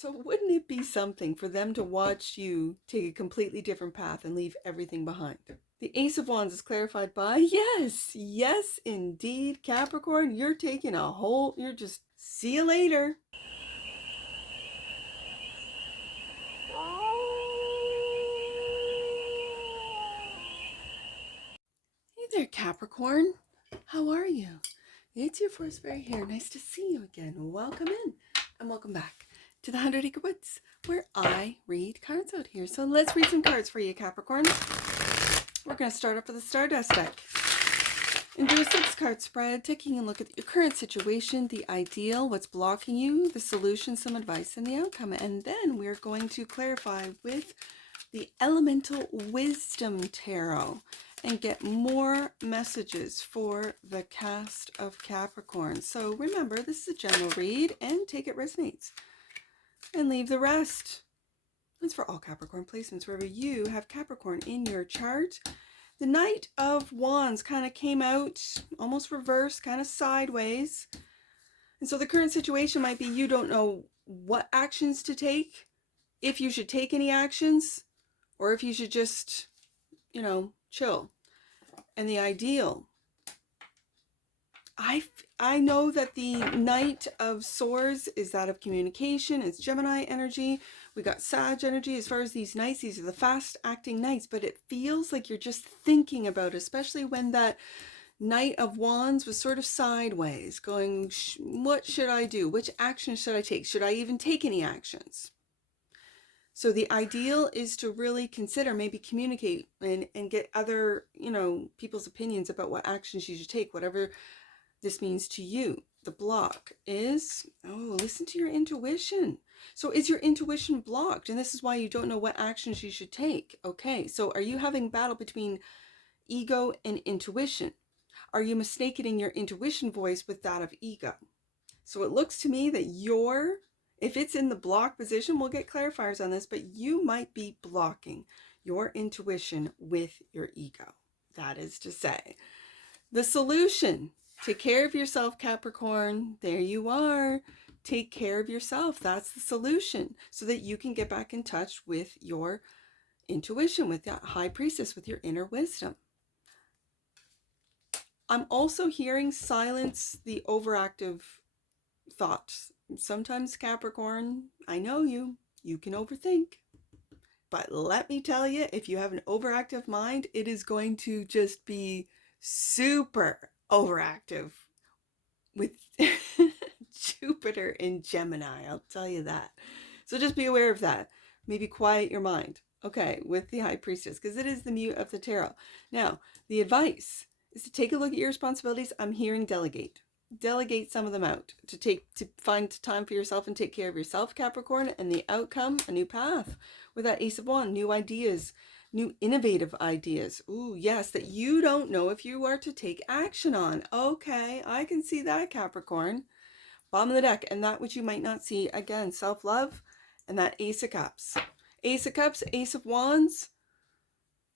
So wouldn't it be something for them to watch you take a completely different path and leave everything behind? The Ace of Wands is clarified by yes, yes, indeed, Capricorn. You're taking a whole, you're just, see you later. Hey there, Capricorn. How are you? It's your Force Fairy here. Nice to see you again. Welcome in and welcome back to the 100 Acre Woods, where I read cards out here. So let's read some cards for you, Capricorn. We're going to start off with the Stardust deck and do a 6-card spread, taking a look at your current situation, the ideal, what's blocking you, the solution, some advice, and the outcome. And then we're going to clarify with the Elemental Wisdom Tarot and get more messages for the cast of Capricorn. So remember, this is a general read, and take it resonates and leave the rest. It's for all Capricorn placements wherever you have Capricorn in your chart. The Knight of Wands kind of came out almost reversed, kind of sideways. And so the current situation might be you don't know what actions to take, if you should take any actions, or if you should just, chill. And the ideal, I know that the Knight of Swords is that of communication. It's Gemini energy. We got Sag energy. As far as these knights, these are the fast acting knights, but it feels like you're just thinking about it, especially when that Knight of Wands was sort of sideways, going, what should I do? Which action should I take? Should I even take any actions? So the ideal is to really consider, maybe communicate and get other, people's opinions about what actions you should take, whatever this means to you. The block is, listen to your intuition. So is your intuition blocked? And this is why you don't know what actions you should take. Okay, so are you having battle between ego and intuition? Are you mistaking your intuition voice with that of ego? So it looks to me that if it's in the block position, we'll get clarifiers on this, but you might be blocking your intuition with your ego. That is to say, the solution, take care of yourself, Capricorn. There you are. Take care of yourself. That's the solution, so that you can get back in touch with your intuition, with that High Priestess, with your inner wisdom. I'm also hearing silence the overactive thoughts. Sometimes, Capricorn, I know you can overthink. But let me tell you, if you have an overactive mind, it is going to just be super overactive with Jupiter in Gemini. I'll tell you that. So just be aware of that. Maybe quiet your mind. Okay, with the High Priestess, because it is the mute of the tarot. Now, the advice is to take a look at your responsibilities. I'm hearing delegate. Delegate some of them out to find time for yourself and take care of yourself, Capricorn. And the outcome, a new path with that Ace of Wands, new ideas, new innovative ideas. Ooh, yes, that you don't know if you are to take action on. Okay, I can see that, Capricorn. Bottom of the deck, and that which you might not see. Again, self-love and that Ace of Cups. Ace of Cups, Ace of Wands,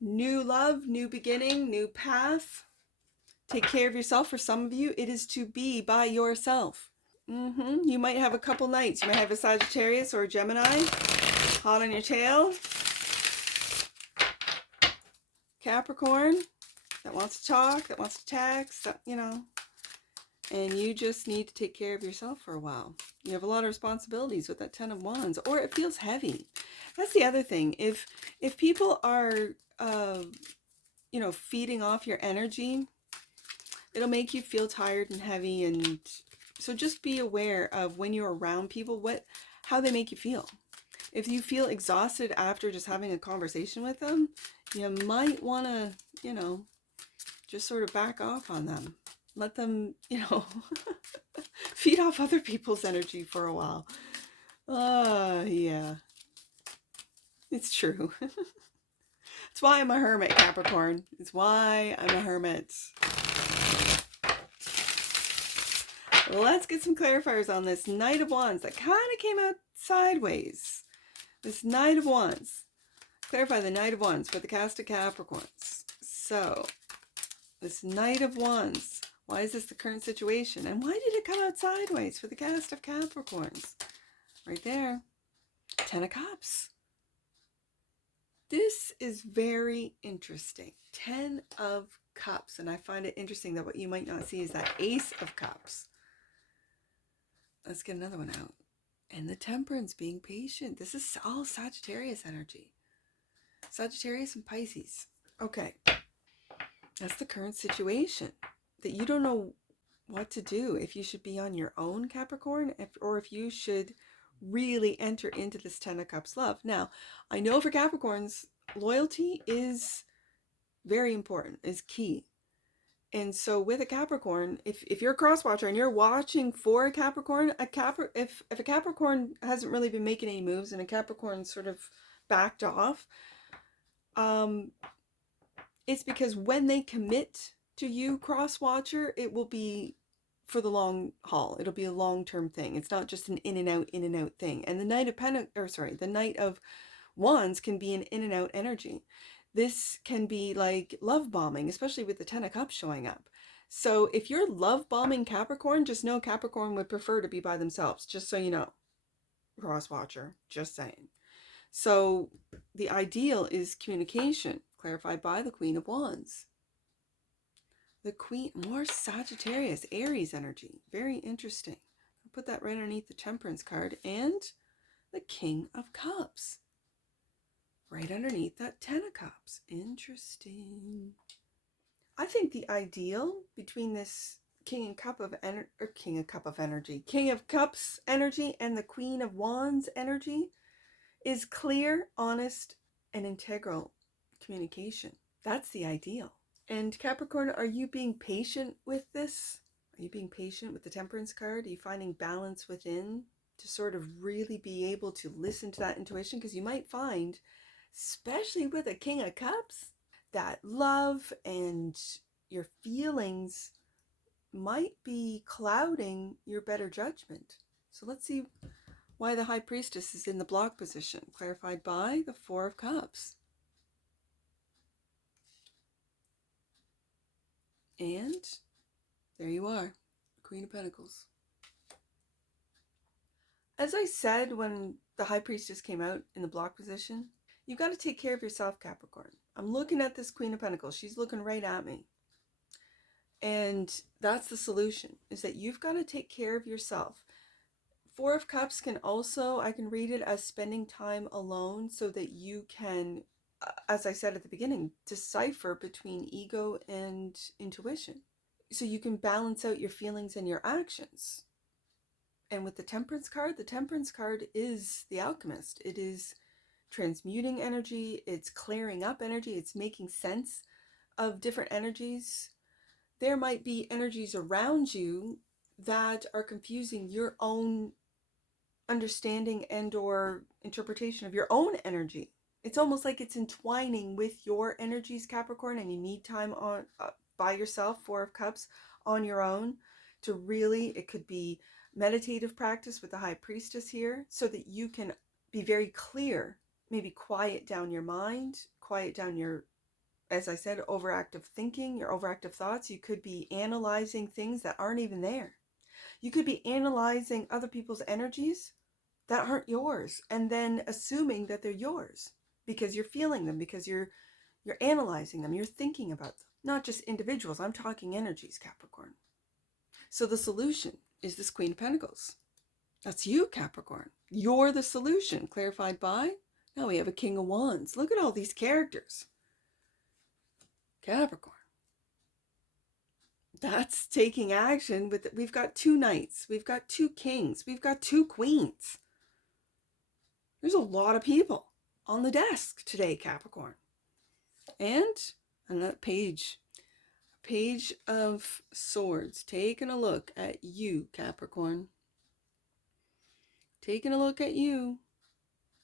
new love, new beginning, new path. Take care of yourself. For some of you, it is to be by yourself. You might have a couple nights. You might have a Sagittarius or a Gemini hot on your tail. Capricorn that wants to talk, that wants to text, and you just need to take care of yourself for a while. You have a lot of responsibilities with that Ten of Wands, or it feels heavy. That's the other thing. If people are, feeding off your energy, it'll make you feel tired and heavy. And so just be aware of when you're around people, how they make you feel. If you feel exhausted after just having a conversation with them, you might want to, just sort of back off on them. Let them, feed off other people's energy for a while. Yeah. It's true. It's why I'm a hermit, Capricorn. It's why I'm a hermit. Let's get some clarifiers on this Knight of Wands that kind of came out sideways. This Knight of Wands. Clarify the Knight of Wands for the cast of Capricorns. So, this Knight of Wands. Why is this the current situation? And why did it come out sideways for the cast of Capricorns? Right there. Ten of Cups. This is very interesting. 10 of Cups. And I find it interesting that what you might not see is that Ace of Cups. Let's get another one out. And the Temperance, being patient. This is all Sagittarius energy. Sagittarius and Pisces. Okay. That's the current situation. That you don't know what to do. If you should be on your own, Capricorn, or if you should really enter into this 10 of Cups love. Now, I know for Capricorns, loyalty is very important, is key. And so with a Capricorn, if you're a cross watcher and you're watching for a Capricorn, if a Capricorn hasn't really been making any moves and a Capricorn sort of backed off, it's because when they commit to you, cross watcher, it will be for the long haul. It'll be a long-term thing. It's not just an in and out thing. And the the Knight of Wands can be an in and out energy. This can be like love bombing, especially with the 10 of Cups showing up. So if you're love bombing Capricorn, just know Capricorn would prefer to be by themselves, just so you know. Cross watcher, just saying. So the ideal is communication, clarified by the Queen of Wands. The Queen, more Sagittarius, Aries energy. Very interesting. I'll put that right underneath the Temperance card. And the King of Cups. Right underneath that 10 of Cups. Interesting. I think the ideal between this King of Cups energy and the Queen of Wands energy is clear, honest, and integral communication. That's the ideal. And Capricorn, are you being patient with this? Are you being patient with the Temperance card? Are you finding balance within to sort of really be able to listen to that intuition? Because you might find, especially with a King of Cups, that love and your feelings might be clouding your better judgment. So let's see why the High Priestess is in the block position, clarified by the Four of Cups. And there you are, Queen of Pentacles. As I said when the High Priestess came out in the block position, you've got to take care of yourself, Capricorn. I'm looking at this Queen of Pentacles. She's looking right at me. And that's the solution, is that you've got to take care of yourself. Four of Cups can also, I can read it as spending time alone so that you can, as I said at the beginning, decipher between ego and intuition. So you can balance out your feelings and your actions. And with the Temperance card is the alchemist. It is transmuting energy, it's clearing up energy, it's making sense of different energies. There might be energies around you that are confusing your own understanding and or interpretation of your own energy. It's almost like it's entwining with your energies, Capricorn, and you need time on by yourself, Four of Cups, on your own to really, it could be meditative practice with the High Priestess here, so that you can be very clear, maybe quiet down your mind, quiet down your, as I said, overactive thinking, your overactive thoughts. You could be analyzing things that aren't even there. You could be analyzing other people's energies that aren't yours, and then assuming that they're yours because you're feeling them, because you're analyzing them, you're thinking about them. Not just individuals, I'm talking energies, Capricorn. So the solution is this Queen of Pentacles. That's you, Capricorn. You're the solution, clarified by, now we have a King of Wands. Look at all these characters. Capricorn. That's taking action. We've got two knights, we've got two kings, we've got two queens. There's a lot of people on the desk today, Capricorn. And another page of Swords, taking a look at you, Capricorn. Taking a look at you.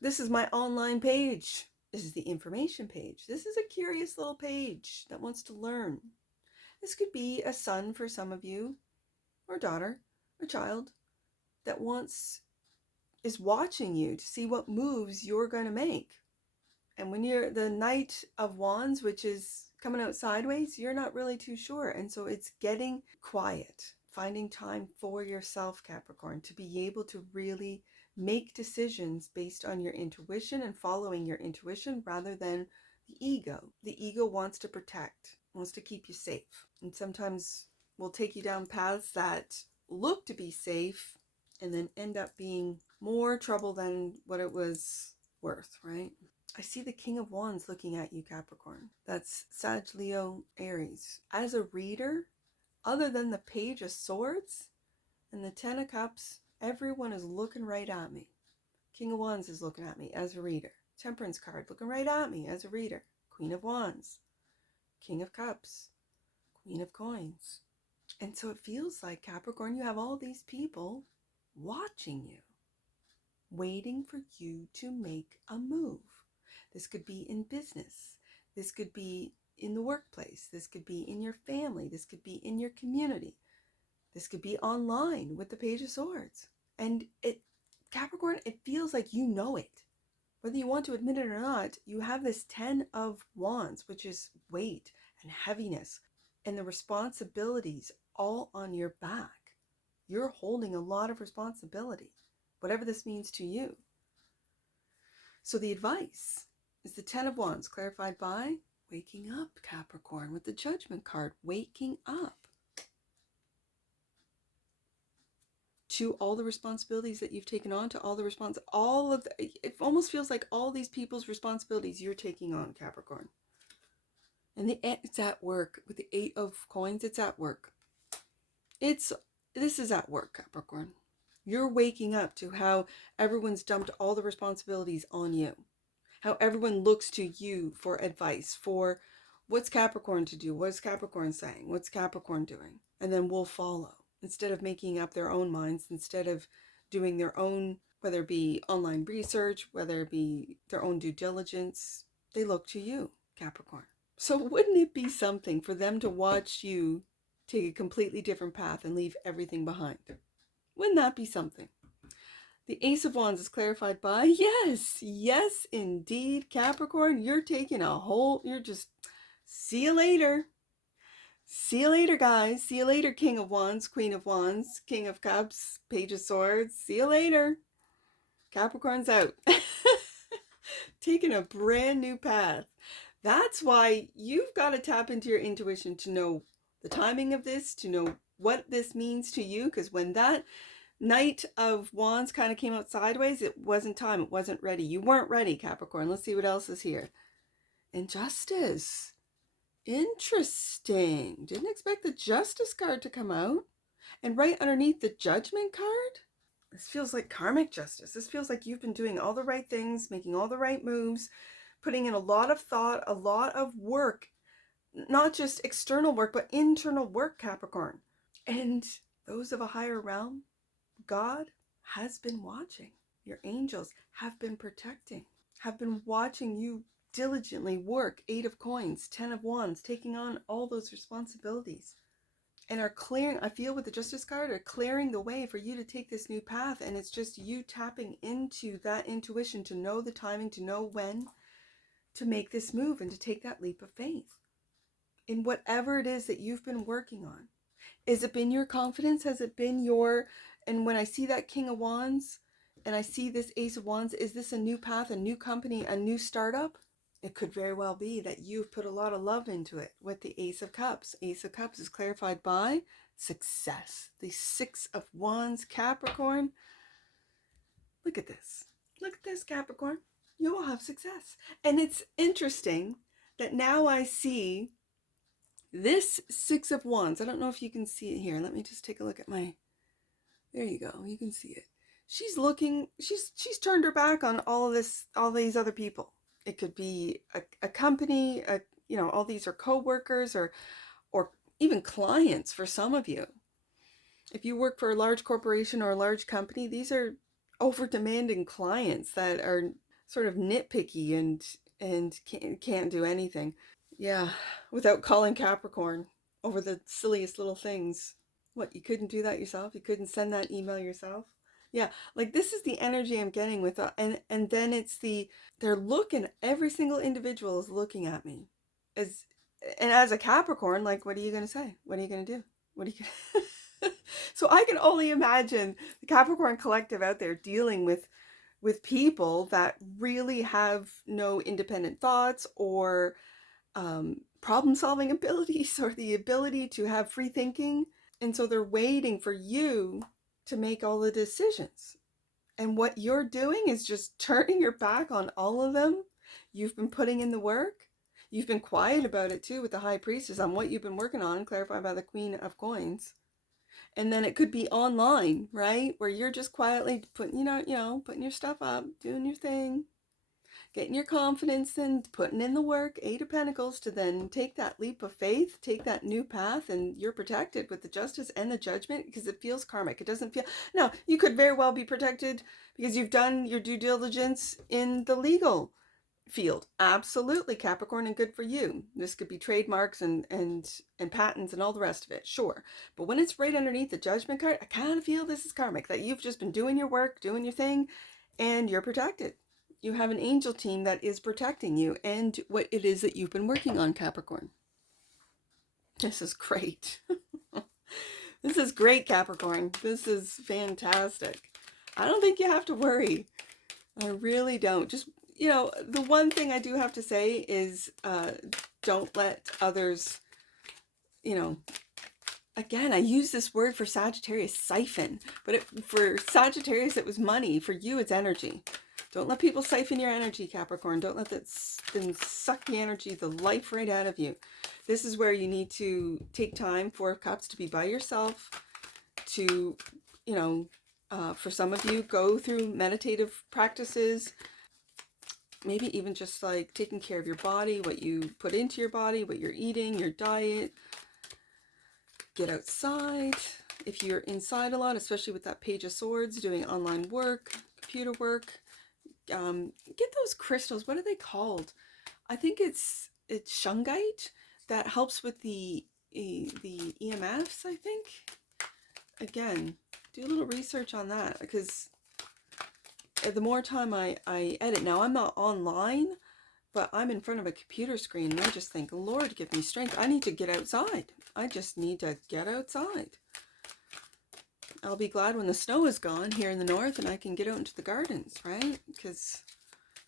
This is my online page. This is the information page. This is a curious little page that wants to learn. This could be a son for some of you, or daughter, a child that is watching you to see what moves you're going to make. And when you're the Knight of Wands, which is coming out sideways, you're not really too sure. And so it's getting quiet, finding time for yourself, Capricorn, to be able to really Make decisions based on your intuition and following your intuition rather than the ego. The ego wants to protect, wants to keep you safe. And sometimes will take you down paths that look to be safe and then end up being more trouble than what it was worth, right? I see the King of Wands looking at you, Capricorn. That's Sag, Leo, Aries. As a reader, other than the Page of Swords and the Ten of Cups, everyone is looking right at me. King of Wands is looking at me as a reader. Temperance card looking right at me as a reader. Queen of Wands. King of Cups. Queen of Coins. And so it feels like, Capricorn, you have all these people watching you, waiting for you to make a move. This could be in business. This could be in the workplace. This could be in your family. This could be in your community. This could be online with the Page of Swords. And Capricorn, it feels like you know it. Whether you want to admit it or not, you have this 10 of Wands, which is weight and heaviness and the responsibilities all on your back. You're holding a lot of responsibility, whatever this means to you. So the advice is the 10 of Wands, clarified by waking up, Capricorn, with the Judgment card. Waking up to all the responsibilities that you've taken on, to all the it almost feels like all these people's responsibilities you're taking on, Capricorn. And it's at work. With the 8 of Coins, it's at work. This is at work, Capricorn. You're waking up to how everyone's dumped all the responsibilities on you. How everyone looks to you for advice, for what's Capricorn to do? What's Capricorn saying? What's Capricorn doing? And then we'll follow. Instead of making up their own minds, instead of doing their own, whether it be online research, whether it be their own due diligence, they look to you, Capricorn. So wouldn't it be something for them to watch you take a completely different path and leave everything behind? Wouldn't that be something? The Ace of Wands is clarified by, yes, indeed, Capricorn, you're just, see you later. See you later, guys. See you later, King of Wands, Queen of Wands, King of Cups, Page of Swords. See you later. Capricorn's out. Taking a brand new path. That's why you've got to tap into your intuition to know the timing of this, to know what this means to you. Because when that Knight of Wands kind of came out sideways, it wasn't time. It wasn't ready. You weren't ready, Capricorn. Let's see what else is here. Injustice. Interesting. Didn't expect the Justice card to come out. And right underneath the Judgment card, this feels like karmic justice. This feels like you've been doing all the right things, making all the right moves, putting in a lot of thought, a lot of work. Not just external work, but internal work, Capricorn. And those of a higher realm, God has been watching. Your angels have been protecting, have been watching you diligently work. 8 of Coins, 10 of Wands, taking on all those responsibilities, and are clearing, I feel with the Justice card, are clearing the way for you to take this new path. And it's just you tapping into that intuition to know the timing, to know when to make this move and to take that leap of faith in whatever it is that you've been working on. Has it been your confidence? Has it been your, and when I see that King of Wands and I see this Ace of Wands, is this a new path, a new company, a new startup? It could very well be that you've put a lot of love into it with the Ace of Cups. Ace of Cups is clarified by success. The 6 of Wands, Capricorn. Look at this. Look at this, Capricorn. You will have success. And it's interesting that now I see this 6 of Wands. I don't know if you can see it here. Let me just take a look at my, there you go. You can see it. She's looking, she's turned her back on all of this, all these other people. It could be a company, all these are co-workers or even clients for some of you. If you work for a large corporation or a large company, these are over-demanding clients that are sort of nitpicky and can't do anything. Yeah, without calling Capricorn over the silliest little things. What, you couldn't do that yourself? You couldn't send that email yourself? Yeah, like this is the energy I'm getting with, and then it's they're looking, every single individual is looking at me. And as a Capricorn, like, what are you going to say? What are you going to do? What are you going to So I can only imagine the Capricorn collective out there dealing with people that really have no independent thoughts or problem solving abilities or the ability to have free thinking. And so they're waiting for you to make all the decisions. And what you're doing is just turning your back on all of them. You've been putting in the work. You've been quiet about it too with the High Priestess on what you've been working on, clarified by the Queen of Coins. And then it could be online, right? Where you're just quietly putting, putting your stuff up, doing your thing, getting your confidence and putting in the work, Eight of Pentacles, to then take that leap of faith, take that new path, and you're protected with the Justice and the Judgment because it feels karmic. It doesn't feel... Now, you could very well be protected because you've done your due diligence in the legal field. Absolutely, Capricorn, and good for you. This could be trademarks and patents and all the rest of it, sure. But when it's right underneath the Judgment card, I kind of feel this is karmic, that you've just been doing your work, doing your thing, and you're protected. You have an angel team that is protecting you and what it is that you've been working on, Capricorn. This is great. This is great, Capricorn. This is fantastic. I don't think you have to worry. I really don't. Just, the one thing I do have to say is don't let others, again, I use this word for Sagittarius, siphon. But for Sagittarius, it was money. For you, it's energy. Don't let people siphon your energy, Capricorn. Don't let them suck the energy, the life right out of you. This is where you need to take time, Four of Cups, to be by yourself, to, for some of you, go through meditative practices, maybe even just like taking care of your body, what you put into your body, what you're eating, your diet. Get outside. If you're inside a lot, especially with that Page of Swords, doing online work, computer work, get those crystals. What are they called? I think it's shungite that helps with the EMFs, I think. Again, do a little research on that, because the more time I edit, now I'm not online, but I'm in front of a computer screen and I just think, Lord, give me strength. I need to get outside. I just need to get outside. I'll be glad when the snow is gone here in the north and I can get out into the gardens, right? Because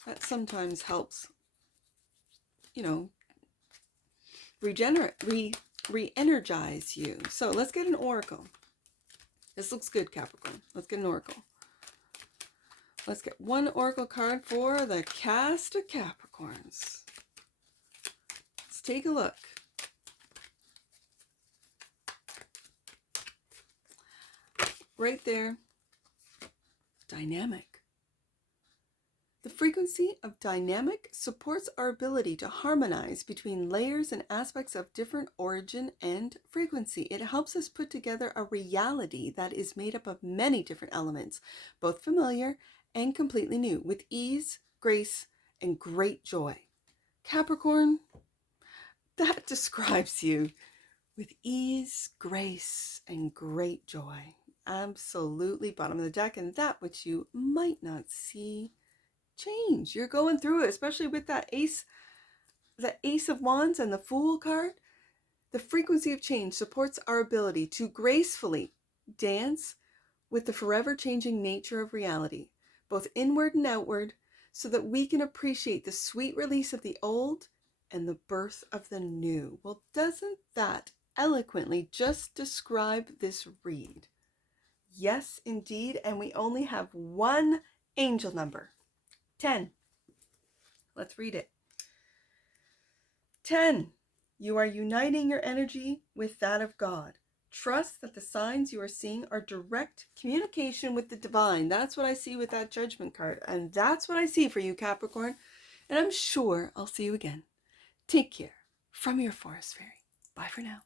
that sometimes helps, re-energize you. So let's get an oracle. This looks good, Capricorn. Let's get an oracle. Let's get one oracle card for the cast of Capricorns. Let's take a look. Right there. Dynamic. The frequency of dynamic supports our ability to harmonize between layers and aspects of different origin and frequency. It helps us put together a reality that is made up of many different elements, both familiar and completely new, with ease, grace, and great joy. Capricorn, that describes you with ease, grace, and great joy. Absolutely bottom of the deck, and that which you might not see change. You're going through it, especially with that Ace of Wands and the Fool card. The frequency of change supports our ability to gracefully dance with the forever changing nature of reality, both inward and outward, so that we can appreciate the sweet release of the old and the birth of the new. Well, doesn't that eloquently just describe this read? Yes, indeed. And we only have one angel number, 10. Let's read it. 10. You are uniting your energy with that of God. Trust that the signs you are seeing are direct communication with the divine. That's what I see with that Judgment card. And that's what I see for you, Capricorn. And I'm sure I'll see you again. Take care. From your Forest Fairy. Bye for now.